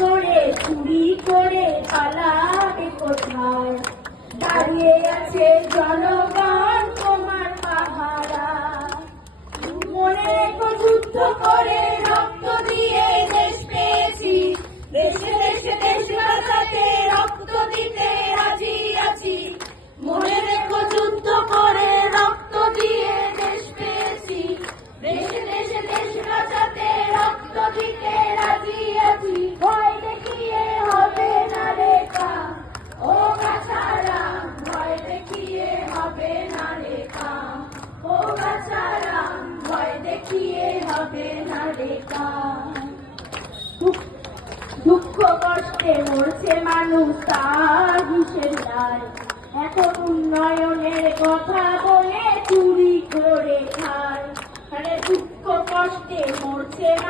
করে চুরি করে পালাবে কোথায়? দাঁড়িয়ে আছে জনগণ তোমার পাহারা। মনে রেখো যুদ্ধ করে রক্ত দিয়ে দেশ পেয়েছি, দেশে দেশে দেশ বাঁচাতে রক্ত দিতে রাজি আছি। মনে রেখো যুদ্ধ করে রক্ত দিয়ে দেশ পেয়েছি, দেশে দেশে দেশ বাঁচাতে রক্ত দিতে রাজি আছি। ভয় দেখিয়ে হবে না রে কাম, ও বাছারাম, ভয় দেখিয়ে হবে না রে কাম, ও বাছারাম, ভয় দেখিয়ে হবে না রে কাম। দুঃখ কষ্টে মরছে মানুষ, তার হিসেব নাই। এখন উন্নয়নের কথা বলে চুরি করে খায়। আরে দুঃখ কষ্টে মরছে মানুষ।